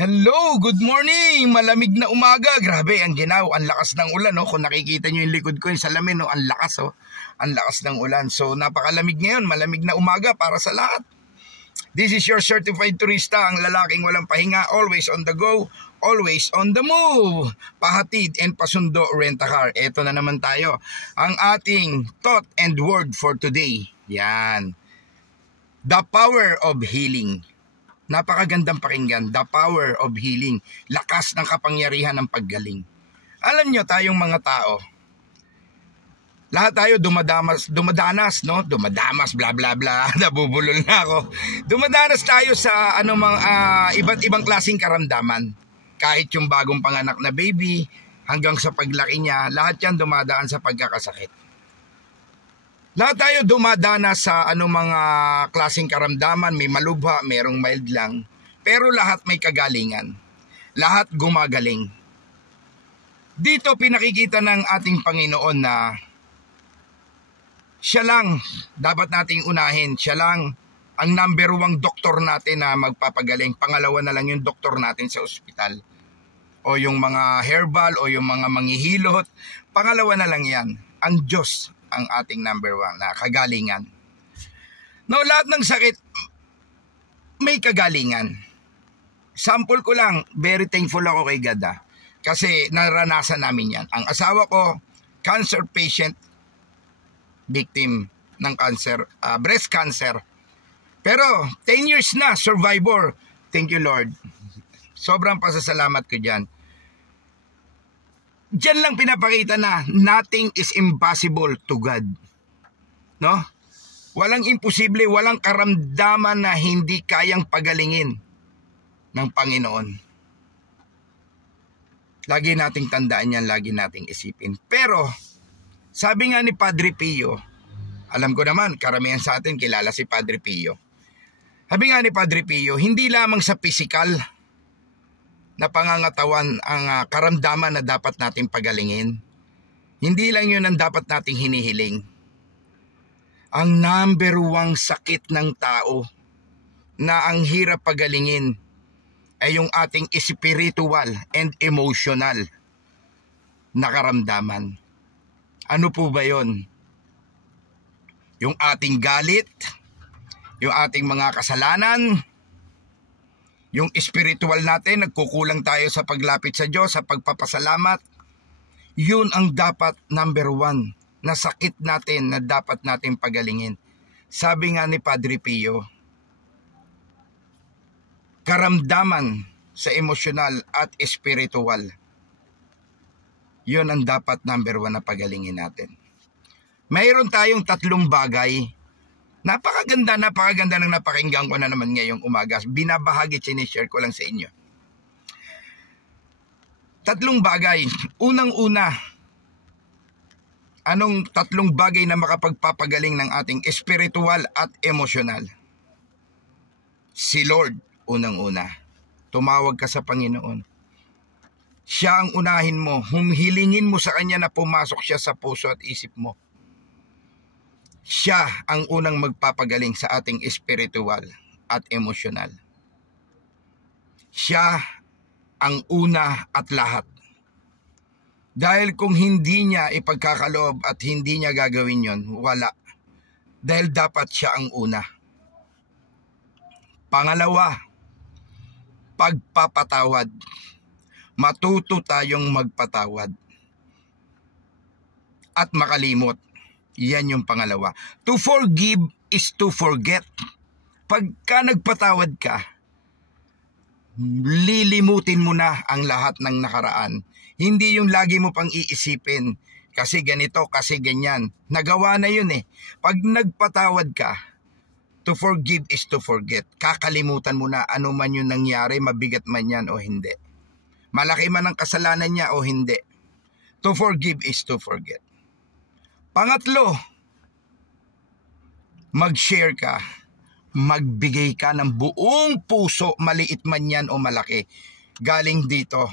Hello, good morning! Malamig na umaga. Grabe, ang ginaw, ang lakas ng ulan. No? Kung nakikita nyo yung likod ko, yung salamin, no? Ang lakas. Oh. Ang lakas ng ulan. So, napakalamig ngayon. Malamig na umaga para sa lahat. This is your certified turista, ang lalaking walang pahinga, always on the go, always on the move. Pahatid and pasundo rent-a-car. Ito na naman tayo. Ang ating thought and word for today. Yan. The power of healing. Napakagandang pakinggan, the power of healing, lakas ng kapangyarihan ng paggaling. Alam nyo tayong mga tao, lahat tayo dumadanas, no? Dumadamas, bla bla bla, nabubulol na ako. Dumadanas tayo sa iba't ibang klaseng karamdaman. Kahit yung bagong panganak na baby, hanggang sa paglaki niya, lahat yan dumadaan sa pagkakasakit. Lahat tayo dumadana sa mga klaseng karamdaman, may malubha, merong mild lang. Pero lahat may kagalingan. Lahat gumagaling. Dito pinakikita ng ating Panginoon na siya lang dapat nating unahin. Siya lang ang number 1 doktor natin na magpapagaling. Pangalawa na lang yung doktor natin sa ospital. O yung mga herbal o yung mga manghihilot. Pangalawa na lang yan. Ang Diyos ang ating number 1 na kagalingan. No, lahat ng sakit may kagalingan. Sample ko lang, very thankful ako kay God kasi naranasan namin yan. Ang asawa ko, cancer patient, victim ng cancer, breast cancer. Pero 10 years na, survivor. Thank you Lord. Sobrang pasasalamat ko dyan. Diyan lang pinapakita na nothing is impossible to God. No? Walang imposible, walang karamdaman na hindi kayang pagalingin ng Panginoon. Lagi nating tandaan yan, lagi nating isipin. Pero, sabi nga ni Padre Pio, alam ko naman, karamihan sa atin kilala si Padre Pio. Sabi nga ni Padre Pio, hindi lamang sa physical na pangangatawan ang karamdaman na dapat nating pagalingin. Hindi lang yun ang dapat nating hinihiling. Ang number 1 sakit ng tao na ang hirap pagalingin ay yung ating spiritual and emotional na karamdaman. Ano po ba yun? Yung ating galit, yung ating mga kasalanan, yung spiritual natin, nagkukulang tayo sa paglapit sa Diyos, sa pagpapasalamat. Yun ang dapat number 1 na sakit natin na dapat natin pagalingin. Sabi nga ni Padre Pio, karamdaman sa emosyonal at spiritual, yun ang dapat number 1 na pagalingin natin. Mayroon tayong 3 bagay. Napakaganda ng napakinggan ko na naman ngayong umaga. Binabahagi, sinishare ko lang sa inyo. 3 bagay. Unang-una, anong 3 bagay na makapagpapagaling ng ating spiritual at emosyonal? Si Lord, unang-una. Tumawag ka sa Panginoon. Siya ang unahin mo. Humhilingin mo sa Kanya na pumasok siya sa puso at isip mo. Siya ang unang magpapagaling sa ating spiritual at emosyonal. Siya ang una at lahat. Dahil kung hindi niya ipagkakaloob at hindi niya gagawin yon, wala. Dahil dapat siya ang una. Pangalawa, pagpapatawad. Matuto tayong magpatawad at makalimot. Yan yung pangalawa. To forgive is to forget. Pagka nagpatawad ka, lilimutin mo na ang lahat ng nakaraan. Hindi yung lagi mo pang iisipin, kasi ganito, kasi ganyan. Nagawa na yun eh. Pag nagpatawad ka, to forgive is to forget. Kakalimutan mo na ano man yung nangyari, mabigat man yan o hindi. Malaki man ang kasalanan niya o hindi. To forgive is to forget. Pangatlo, mag-share ka, magbigay ka ng buong puso, maliit man yan o malaki. Galing dito.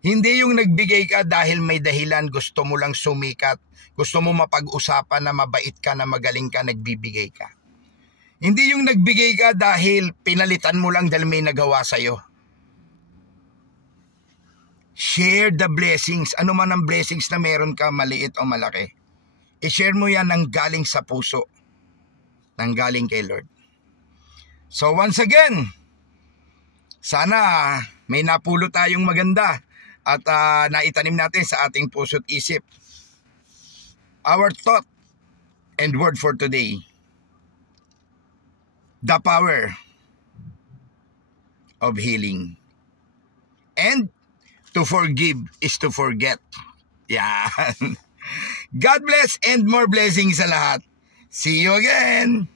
Hindi yung nagbigay ka dahil may dahilan, gusto mo lang sumikat, gusto mo mapag-usapan na mabait ka, na magaling ka, nagbibigay ka. Hindi yung nagbigay ka dahil pinalitan mo lang dahil may nagawa sa'yo. Share the blessings. Ano man ang blessings na meron ka, maliit o malaki. I-share mo yan ng galing sa puso. Ng galing kay Lord. So once again, sana may napulo tayong maganda at naitanim natin sa ating puso't isip. Our thought and word for today. The power of healing. And to forgive is to forget. Yan. God bless and more blessings sa lahat. See you again.